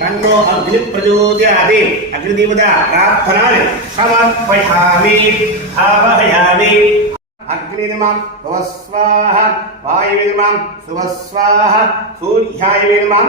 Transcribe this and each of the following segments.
कन्नो अग्नि प्रचोदयाति अग्निदेवता प्रार्थनानि समर्पयामि आवाहयामि अग्निर्मं भवस्वाहा वायुर्मं सुवस्वाहा सूर्यायर्मं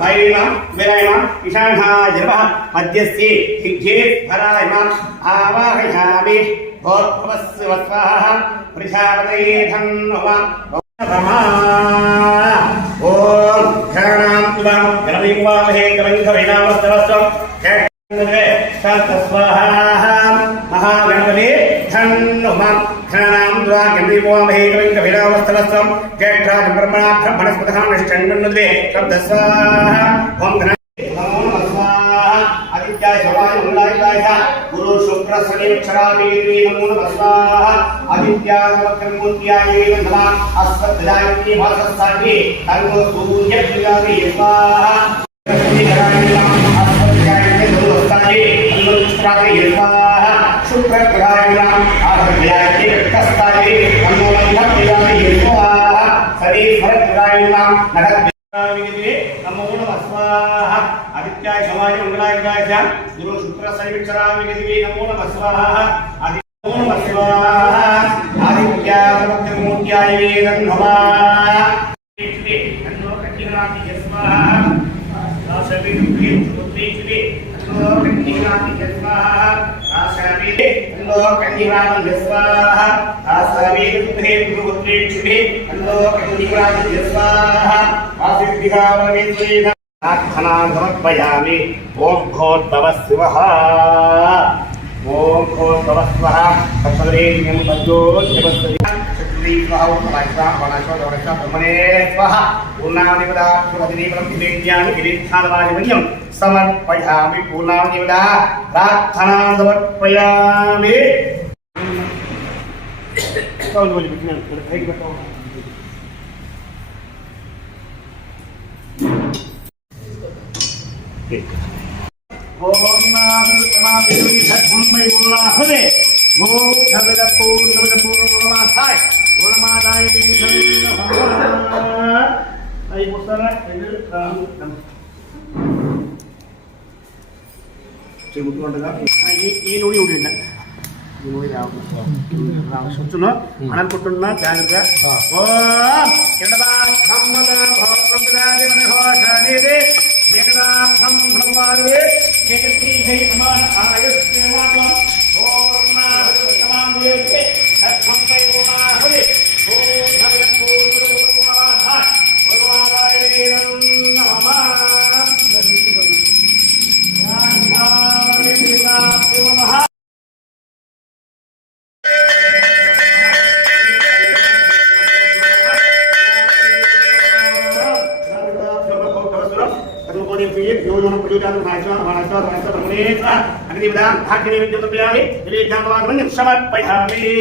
भैरवं विरयं ईशानाय नमः मध्यस्थे दिग्गेश्वरायमं आवाहयामि भवस्वाहा प्रजापतये धन्वः ओम शरणं त्वं गणविवाहे कविंकविनामस्तवस्तं स्वाहा महागणपते धन्वः शरणं त्वं गणविवाहे कविंकविनामस्तवस्तं जयराज ब्रह्मणा ब्रह्मणस्पतः निष्ठन्नन्दे शब्द स्वाहा ओम आदित्याय सोमाय मंगलाय गुरु शुक्र शनि अक्षरादि नमो नमः स्वाहा आदित्याय वक्रमूर्त्याय नमः अस्मद्धाय भासस्साहि तन्नो सूर्य प्रियाय स्वाहा अस्मद्धाय नमो नमस्ताय स्वाहा शुक्र प्रियाय नमः आदित्याय कस्ताय तन्नो प्रियाय स्वाहा शनि प्रियाय नमः नमो नमः स्वाहा आदित्याय सोमाय मंगलाय गुरु शुक्र शनि अक्षरादि नमो नमः स्वाहा नमो नमः स्वाहा आदित्याय वक्रमूर्त्याय नमः तन्नो कटिनाति स्वाहा आशविदुखे पुत्रीचि तन्नो कटिनाति स्वाहा आशविदे तन्नो कटिनाति स्वाहा आशविदुखे पुत्रीचि तन्नो कटिनाति स्वाहा आसिद्धिकावनेन्द्रे प्रार्थना समर्पयामि ओम घोर्तवः शिवः ओम घोर्तवः स्वः तत्सर्वेण्यं पद्यो देवस्वति श्री स्वाहा पराश्रा पराश्रा दौरश्रा ब्रह्मणे स्वाहा पूर्णावनिवदा श्रीवदिनीवरं दिव्यानि गिरिस्थानवादिवन्यं समर्पयामि पूर्णावनिवदा प्रार्थना समर्पयामि कौन बोली बिटना है कि बताओ ओम नमः तमाविदुनि सद्भुम्मै बोलाहवे गो धवदपूर्णमासाय गुणमादाय विष्णुः आई पुस्तरा एदुकाम చెబుతుండగా ఈ నూనె ఉండిండ ఈ నూనె రావచ్చును అనుకుంటున్నా జాగ్రత్త ఓం కిందబాధమ్మల భవత్వంపదాది మనోషానిదే ఏకదార్థం భగవానుడే ఏకత్రీ హై సమాన ఆయుష్యమాత్వం ఓం నామస్తమాందేతే సత్సంకై గుణాహురే ఓం భగవత్పూర్ణమాధాయ భగవానాయ నమః ప్రతిపదాం భాగ్యమే విద్యుత్ప్రయామి నివేద్యామవాగమన్యం సమర్పయామి.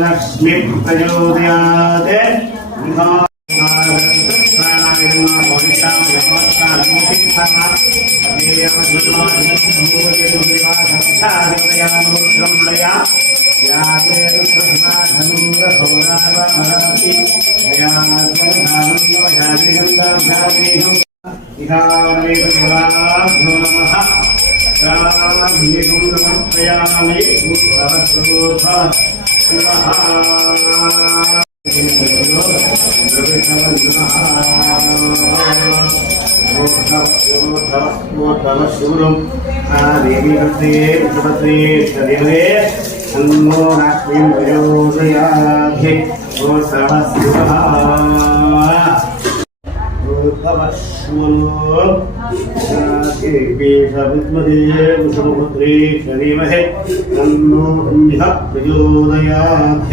लक्ष्मी प्रचोदयात् शूरम देवी भद्रे शरीरे अन्नो लक्ष्मी प्रचोदयात् विद्महे शरीमहे तन्नो प्रचोदयात्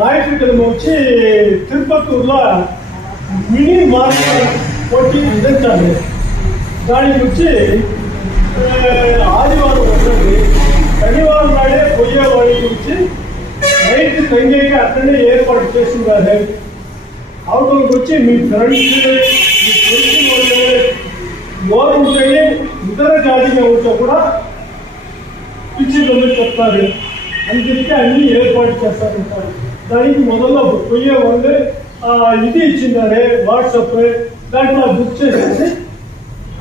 ஞாயிற்றுக்கிழமை வச்சு திருப்பத்தூர்ல மினி மார்க்கெட் போட்டி நிகழ்ச்சாங்க. தானிக்கு வச்சு ஆதிவாரம் வந்தது சனிவாரம் நாளே பொய்யா வாங்கி வச்சு నైట్ సంజయ్కి అట్లనే ఏర్పాటు చేస్తున్నారు. అవతలకు వచ్చి మీ ఫ్రెండ్స్ మీ తెలిసిన వాళ్ళు ఎవరు ఉంటాయి ఇతర జాతిగా ఉంటే కూడా పిచ్చిలు చెప్తారు. అందుకే అన్ని ఏర్పాటు చేస్తారంటారు. దానికి మొదల్లో పొయ్యే వాళ్ళు ఇది ఇచ్చిందారే వాట్సాప్ దాంట్లో బుక్ చేసేసి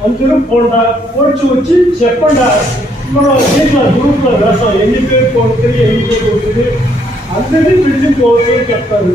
అందరూ పొడిచి వచ్చి చెప్పండి మనం దీంట్లో గ్రూప్లో వేస్తాం ఎన్ని పేరు పోతుంది ఎన్ని పేరు అవుతుంది అందరినీ పిలిచిపోవచ్చు అని చెప్తారు.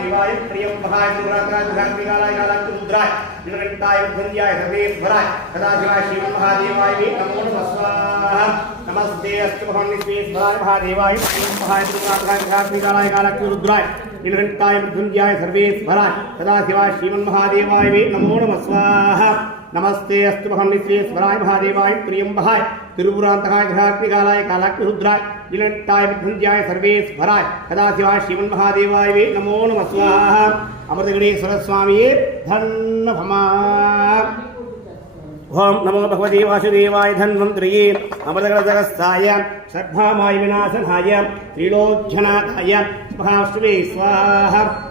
देवाय प्रियं भहाय दुरात्राय कालाय निरंताय धन्याय सर्वेश्वराय सदाशिवाय श्रीमन् महादेवाय नमो नमः स्वाहा। नमस्ते अस्तु भगवान् विश्वेश्वराय महादेवाय प्रियं भहाय दुरात्राय कालाय निरंताय धन्याय सर्वेश्वराय सदाशिवाय श्रीमन् महादेवाय नमो नमः स्वाहा। नमस्ते अस्तु भगवान् विश्वेश्वराय महादेवाय प्रियं भहाय तिरुपुरांतकाय ग्रहाग्निकालाय कालाग्निरुद्राय निरंताय धन्याय सर्वेश्वराय सदाशिवाय श्रीमन् महादेवाय नमो नमः स्वाहा। अमृतगणेश्वर स्वामी धन्यभमा। ओम नमो भगवते वासुदेवाय धन्वंतरिये अमृतगणजगस्साय श्रद्धामाय विनाशनाय त्रिलोचनाय स्वाहा स्वाहा।